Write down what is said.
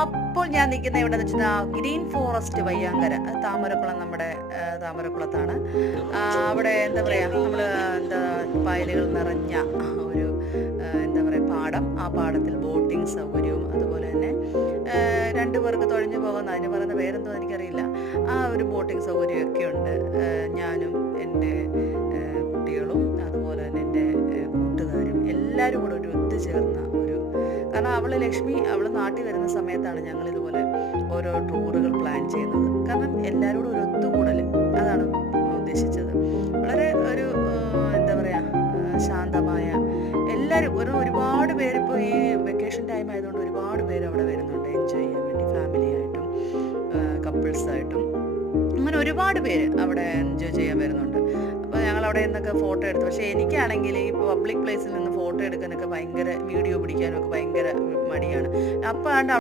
അപ്പോൾ ഞാൻ നിൽക്കുന്ന എവിടെയെന്ന് വെച്ചാൽ ഗ്രീൻ ഫോറസ്റ്റ് വയ്യാങ്കര, അത് താമരക്കുളം, നമ്മുടെ താമരക്കുളത്താണ്. അവിടെ എന്താ പറയുക, നമ്മൾ എന്താ വയലുകൾ നിറഞ്ഞ ഒരു എന്താ പറയുക പാടം. ആ പാടത്തിൽ ബോട്ടിംഗ് സൗകര്യവും അതുപോലെ തന്നെ രണ്ടു പേർക്ക് തുഴഞ്ഞു പോകുന്ന, അതിന് പറയുന്ന പേരെന്തോ എനിക്കറിയില്ല, ആ ഒരു ബോട്ടിംഗ് സൗകര്യമൊക്കെ ഉണ്ട്. ഞാനും എൻ്റെ കുട്ടികളും അതുപോലെ തന്നെ എൻ്റെ കൂട്ടുകാരും എല്ലാവരും കൂടെ ഒരു ഒത്തുചേർന്ന ഒരു, കാരണം ലക്ഷ്മി നാട്ടിൽ വരുന്ന സമയത്താണ് ഞങ്ങളിതുപോലെ ഓരോ ടൂറുകൾ പ്ലാൻ ചെയ്യുന്നത്. കാരണം എല്ലാവരും കൂടെ ഒരു ഒത്തുകൂടൽ, അതാണ് ഉദ്ദേശിച്ചത്. വളരെ ഒരു എന്താ പറയുക ശാന്തമായ, എല്ലാവരും ഒരുപാട് പേരിപ്പോൾ ഈ വെക്കേഷൻ ടൈം ആയതുകൊണ്ട് ഒരുപാട് പേര് അവിടെ വരുന്നുണ്ട് എൻജോയ് ചെയ്യാൻ വേണ്ടി, ഫാമിലി ആയിട്ടും കപ്പിൾസായിട്ടും അങ്ങനെ ഒരുപാട് പേര് അവിടെ എൻജോയ് ചെയ്യാൻ വരുന്നുണ്ട്. അപ്പോൾ ഞങ്ങൾ അവിടെ നിന്നൊക്കെ ഫോട്ടോ എടുത്തു. പക്ഷേ എനിക്കാണെങ്കിൽ ഈ പബ്ലിക് പ്ലേസിൽ നിന്ന് ഫോട്ടോ എടുക്കാനൊക്കെ ഭയങ്കര, വീഡിയോ പിടിക്കാനൊക്കെ ഭയങ്കര മടിയാണ്. അപ്പോൾ